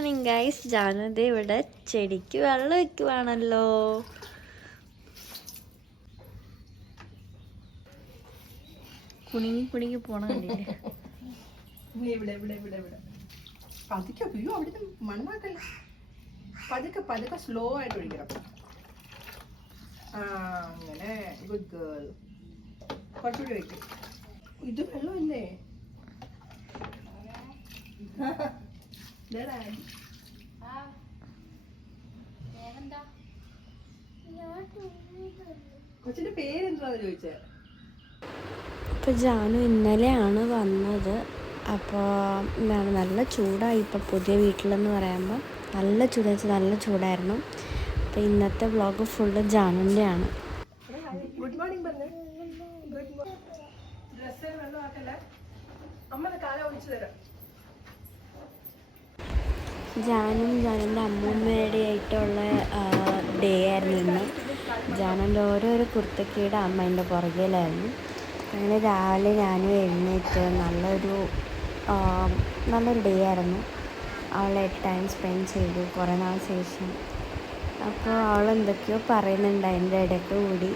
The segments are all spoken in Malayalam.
Morning guys. ജാനത് ഇവിടെ ചെടിക്ക് വെള്ളം വെക്കുവാണല്ലോ. കുണുങ്ങി കുണുങ്ങി പോണില്ലേ? പതുക്കെ സ്ലോ ആയിട്ട് ഒഴിക്കണം. അങ്ങനെ ഗുഡ് ഗേൾ. കുറച്ചുകൂടി വെക്കും. ഇത് വെള്ളമില്ലേ? കൊച്ചിന്റെ പേരെന്തുവാ ചോദിച്ചേ? ഇപ്പം ജാനു ഇന്നലെയാണ് വന്നത്. അപ്പോൾ എന്താണ് നല്ല ചൂടായി ഇപ്പം പുതിയ വീട്ടിലെന്ന് പറയുമ്പോൾ. നല്ല ചൂടായിരുന്നു. അപ്പോൾ ഇന്നത്തെ വ്ളോഗ് ഫുള്ള് ജാനുവിൻ്റെ ആണ്. ഗുഡ് മോർണിംഗ് പറഞ്ഞേ. Good morning. ഡ്രസ്സിൽ വെള്ളം ആക്കല്ലേ? അമ്മ കാല ഒഴിച്ചു തരാം. ജാനുവിൻ്റെ അമ്മൂമ്മയുടെ ആയിട്ടുള്ള ഡേ ആയിരുന്നു ഇന്ന്. ജാനുവിൻ്റെ ഓരോരോ കുർത്തക്കയുടെ അമ്മ എൻ്റെ പുറകിലായിരുന്നു. അങ്ങനെ രാവിലെ ഞാനും എഴുന്നേറ്റ് നല്ലൊരു ഡേ ആയിരുന്നു. അവളായിട്ട് ടൈം സ്പെൻഡ് ചെയ്തു കുറേ നാൾ ശേഷം. അപ്പോൾ അവൾ എന്തൊക്കെയോ പറയുന്നുണ്ട് അതിൻ്റെ ഇടയ്ക്ക് കൂടി.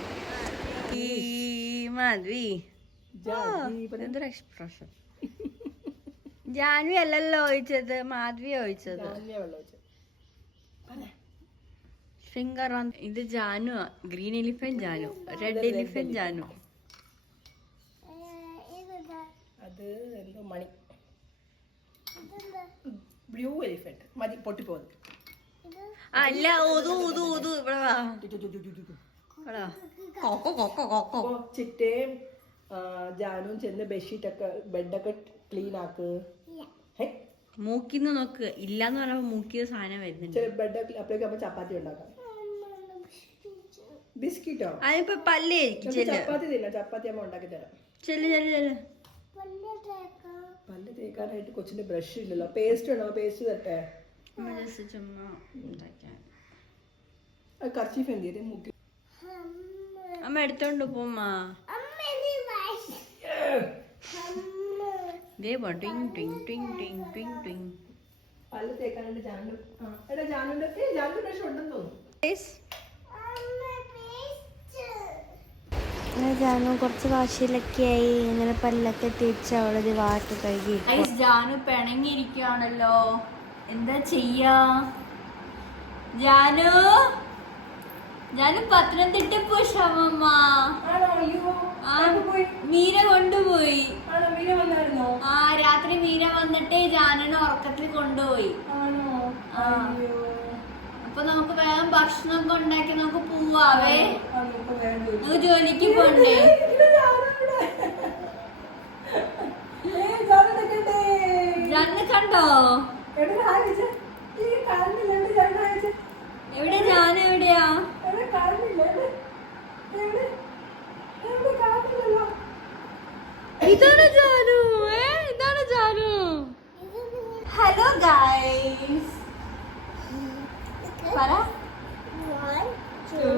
മാധവി എന്തൊരു എക്സ്പ്രഷൻ. ജാൻവി അല്ലല്ലോ ഒഴിച്ചത്, മാധവി ഒഴിച്ചത്. Finger on. ഇത് Janu. Green elephant Janu, red elephant Janu. അത് എന്തോ മണി. ബ്ലൂ എലിഫന്റ് മതി പൊട്ടിപ്പോകുന്നത്. അല്ല ഇവിടെ വാ. ചിറ്റയും ജാനും ചെന്ന് ബെഡൊക്കെ ക്ലീൻ ആക്ക്. മൂക്കിന്ന് നോക്ക്. ഇല്ലാന്ന് പറയുമ്പോ മൂക്കിന്ന് സാധനം വരുന്നുണ്ട്. ബെഡ് അപ്പോഴേക്കും അപ്പൊ ചപ്പാത്തി ഉണ്ടാക്കാം. ബിസ്കിറ്റോ? അതിപ്പോ പല്ലേ ചപ്പാത്തി തിന്ന. ചപ്പാത്തി അമ്മ ഉണ്ടാക്കി തരാം. പല്ല് തേക്കാനായിട്ട് കൊച്ചിന്റെ ബ്രഷ് ഇല്ലല്ലോ. പേസ്റ്റ് ഉണ്ടോ? പേസ്റ്റ് തരട്ടെ. കർച്ചീഫ് എന്ത് ചെയ്ത് മൂക്കി അമ്മ എടുത്തോണ്ട് പോമ്മാ. പല്ല് തേക്കാനായിട്ട് ജാനുന്റെ ബ്രഷ് ഉണ്ടെന്ന് തോന്നുന്നു. ജാനു കുറച്ച് വാശിയിലൊക്കെ ആയി. ഇങ്ങനെ പല്ലൊക്കെ തേച്ച് അവളത് വാട്ട് കഴുകി. ജാനു പിണങ്ങിയിരിക്കുകയാണല്ലോ. എന്താ ചെയ്യാ? ജാനു പത്തനംതിട്ട പോയി. ഷമമ്മ മീര കൊണ്ടുപോയി. രാത്രി മീര വന്നിട്ടേ ജാനുവിനെ ഉറക്കത്തിൽ കൊണ്ടുപോയി. അപ്പൊ നമുക്ക് വേഗം ഭക്ഷണമൊക്കെ ഉണ്ടാക്കി നമുക്ക് പോവാവേ. നമുക്ക് ജോലിക്ക് പോണ്ടേ? ജാനിനെ കണ്ടോ? എവിടെ? ജാന എവിടെയാ? ഇതാണ് ജാനു. ഇതാണ് ജാനു. Hello guys. പറ. 1 2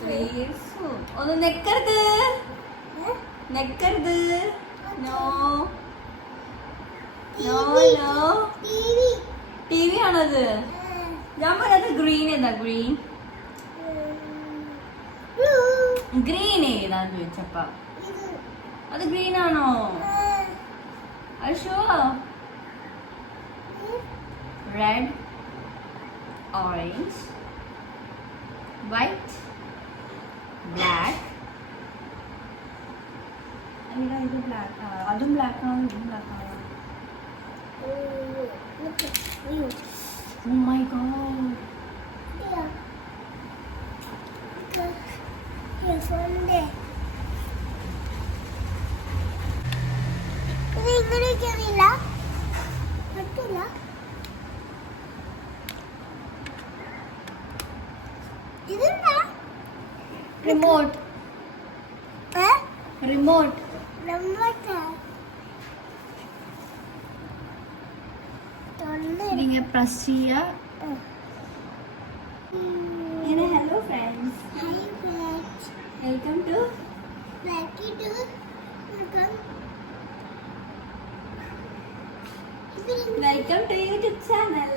3 4. ഒന്ന് നെക്കരുത്. നോ. ടിവി ആണത്. ഞാൻ പറഞ്ഞത് ഗ്രീൻ. ഏതാ ഗ്രീൻ? ഗ്രീൻ ഏതാന്ന് ചോദിച്ചപ്പ അത് ഗ്രീൻ ആണോ? Red, orange, white, black. ഇത് ബ്ലാക്ക്. അതും ബ്ലാക്ക് ആണോ? ഇതും ബ്ലാക്ക് ആണോ? Oh my god. Remote. நீங்க பிரஸ் செய்ய. Hello friends. Hi friends. Welcome to YouTube channel.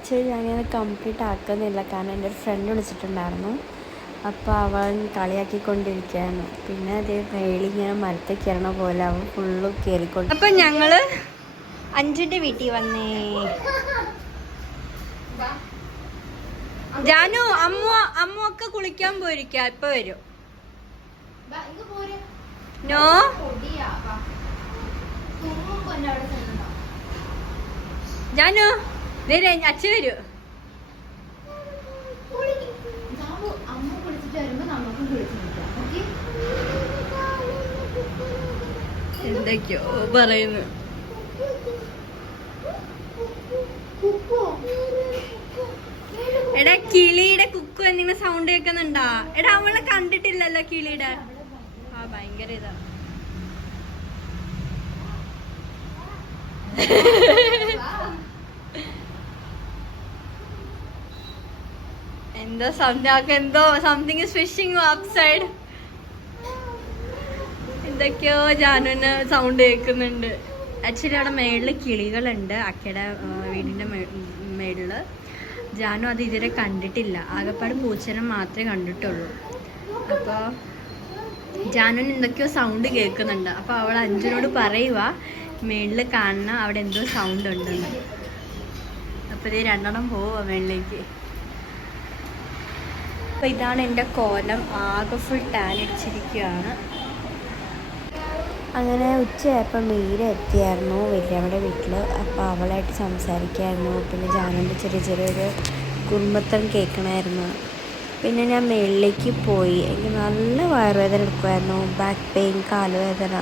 Actually ഞാനിത് കംപ്ലീറ്റ് ആക്കുന്നില്ല, കാരണം എൻ്റെ ഒരു ഫ്രണ്ട് വിളിച്ചിട്ടുണ്ടായിരുന്നു. അപ്പോൾ അവൻ കളിയാക്കിക്കൊണ്ടിരിക്കുകയാണ്. പിന്നെ അതേ മേളിങ്ങനെ മരത്തിൽ കയറണ പോലെ അവൻ ഫുള്ളും കയറിക്കൊണ്ട്. അപ്പം ഞങ്ങൾ അഞ്ചിൻ്റെ വീട്ടിൽ വന്നേ. ജാനു അമ്മ ഒക്കെ കുളിക്കാൻ പോയിരിക്കാം, ഇപ്പൊ വരും. നോ ജാനു അച്ഛ വരൂ. എന്തൊക്കെയോ പറയുന്നു. എടാ കിളിയുടെ കുക്കു എന്തെങ്കിലും സൗണ്ട് കേൾക്കുന്നുണ്ടാ? എടാ അവളെ കണ്ടിട്ടില്ലല്ലോ കിളിയുടെ. ആ ഭയങ്കര ഇതാ. എന്തോ എന്തോ സംതിങ് ഇസ് ഫിഷിംഗ് ഔട്ട്സൈഡ്. എന്തൊക്കെയോ ജാനുവിന് സൗണ്ട് കേൾക്കുന്നുണ്ട്. ആക്ച്വലി അവിടെ മേളില് കിളികളുണ്ട്, അക്കയുടെ വീടിന്റെ മേളില്. ജാനു അത് ഇതുവരെ കണ്ടിട്ടില്ല, ആകെപ്പാട് പൂച്ചനെ മാത്രമേ കണ്ടിട്ടുള്ളൂ. അപ്പോൾ ജാനുവിന് എന്തൊക്കെയോ സൗണ്ട് കേൾക്കുന്നുണ്ട്. അപ്പോൾ അവൾ അഞ്ജുനോട് പറയുക മേളിൽ കാണുന്ന അവിടെ എന്തോ സൗണ്ട് ഉണ്ടെന്ന്. അപ്പോൾ ഇത് രണ്ടെണ്ണം പോവുക മേളിലേക്ക്. അപ്പോൾ ഇതാണ് എൻ്റെ കോലം, ആകെ ഫുൾ ടാൻ അടിച്ചിരിക്കുകയാണ്. അങ്ങനെ ഉച്ചയായപ്പോൾ മീര എത്തിയായിരുന്നു വലിയമ്മയുടെ വീട്ടിൽ. അപ്പോൾ അവളായിട്ട് സംസാരിക്കായിരുന്നു. പിന്നെ ജാനുവിൻ്റെ ചെറിയൊരു കുടുംബത്തം കേൾക്കണമായിരുന്നു. പിന്നെ ഞാൻ മേളിലേക്ക് പോയി. എനിക്ക് നല്ല വയറുവേദന എടുക്കുമായിരുന്നു, ബാക്ക് പെയിൻ, കാലുവേദന.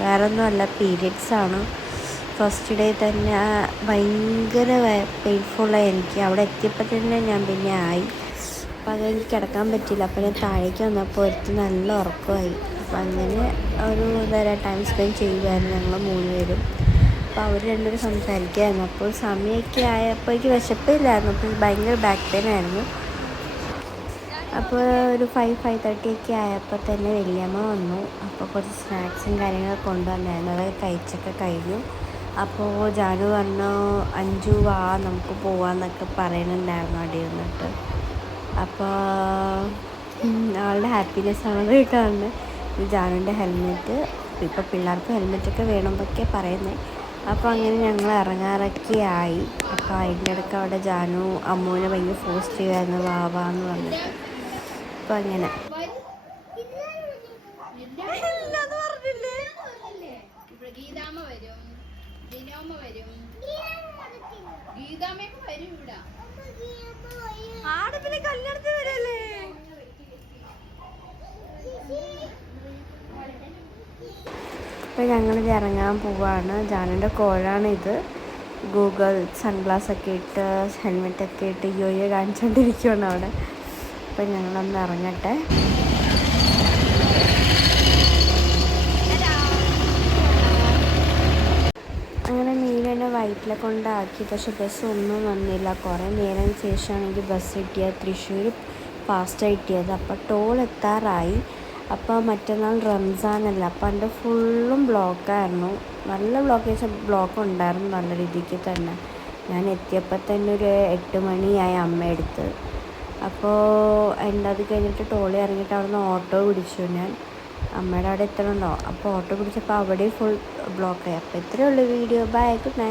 വേറെ ഒന്നുമല്ല, പീരിയഡ്സാണ്. ഫസ്റ്റ് ഡേ തന്നെ ഭയങ്കര പെയിൻഫുള്ളായി എനിക്ക്. അവിടെ എത്തിയപ്പോൾ തന്നെ ഞാൻ പിന്നെ ആയി. അപ്പോൾ അതെനിക്ക് കിടക്കാൻ പറ്റില്ല. അപ്പോൾ ഞാൻ താഴേക്ക് വന്നപ്പോൾ ഒരുത്തി നല്ല ഉറക്കമായി. അപ്പം അങ്ങനെ ഒരു ടൈം സ്പെൻഡ് ചെയ്യുമായിരുന്നു ഞങ്ങൾ 3 പേരും. അപ്പോൾ അവർ രണ്ടുപേരും സംസാരിക്കുമായിരുന്നു. അപ്പോൾ സമയമൊക്കെ ആയപ്പോൾ എനിക്ക് വിശപ്പില്ലായിരുന്നു, അപ്പോൾ ഭയങ്കര ബാക്ക് പെയിൻ ആയിരുന്നു. അപ്പോൾ ഒരു 5:30 ഒക്കെ ആയപ്പോൾ തന്നെ വലിയമ്മ വന്നു. അപ്പോൾ കുറച്ച് സ്നാക്സും കാര്യങ്ങളൊക്കെ കൊണ്ടുവന്നായിരുന്നു, അതൊക്കെ കഴിച്ചൊക്കെ കഴിഞ്ഞു. അപ്പോൾ ജാനു പറഞ്ഞു അഞ്ചു വാ നമുക്ക് പോവാന്നൊക്കെ പറയുന്നുണ്ടായിരുന്നു അവിടെ ഇരുന്നിട്ട്. അപ്പോൾ ആളുടെ ഹാപ്പിനെസ് ആണ് കാണുന്നത്. ജാനുവിൻ്റെ ഹെൽമെറ്റ്, ഇപ്പോൾ പിള്ളേർക്ക് ഹെൽമെറ്റൊക്കെ വേണമെന്നൊക്കെ പറയുന്നത്. അപ്പോൾ അങ്ങനെ ഞങ്ങൾ ഇറങ്ങാറൊക്കെ ആയി. അപ്പോൾ അതിൻ്റെ ഇടയ്ക്ക് അവിടെ ജാനു അമ്മുവിനെ ഭയങ്കര ഫോഴ്സ് ചെയ്യുമായിരുന്നു, വാവാന്ന് പറഞ്ഞിട്ട്. അപ്പോൾ അങ്ങനെ കല്യാണത്തിന് വരല്ലേ. അപ്പോൾ ഞങ്ങളിത് ഇറങ്ങാൻ പോവാണ്. ജാനുവിൻ്റെ കോഴാണിത്. ഗൂഗിൾ സൺഗ്ലാസ്സൊക്കെ ഇട്ട് ഹെൽമെറ്റൊക്കെ ഇട്ട് യോയോ കാണിച്ചുകൊണ്ടിരിക്കുകയാണ് അവിടെ. അപ്പോൾ ഞങ്ങളൊന്ന് ഇറങ്ങട്ടെ. അങ്ങനെ മീനെ വൈറ്റിലെ കൊണ്ടാക്കി. പക്ഷെ ബസ് ഒന്നും വന്നില്ല. കുറേ നേരം ശേഷമാണ് എനിക്ക് ബസ് കിട്ടിയത്. തൃശ്ശൂർ ഫാസ്റ്റ് കിട്ടിയത്. അപ്പോൾ ടോൾ എത്താറായി. അപ്പോൾ മറ്റന്നാൾ റംസാനല്ല, അപ്പോൾ എൻ്റെ ഫുള്ളും ബ്ലോക്കായിരുന്നു. നല്ല ബ്ലോക്ക് ഉണ്ടായിരുന്നു, നല്ല രീതിക്ക് തന്നെ. ഞാൻ എത്തിയപ്പോൾ തന്നെ ഒരു 8 മണിയായി അമ്മയെടുത്ത്. അപ്പോൾ എൻ്റെ അത് കഴിഞ്ഞിട്ട് ടോളി ഇറങ്ങിയിട്ട് അവിടെ നിന്ന് ഓട്ടോ പിടിച്ചു ഞാൻ. അമ്മയുടെ അവിടെ എത്തണമല്ലോ. അപ്പോൾ ഓട്ടോ പിടിച്ചപ്പോൾ അവിടെ ഫുൾ ബ്ലോക്കായി. അപ്പോൾ ഇത്രയേ ഉള്ളൂ വീഡിയോ. By, good night.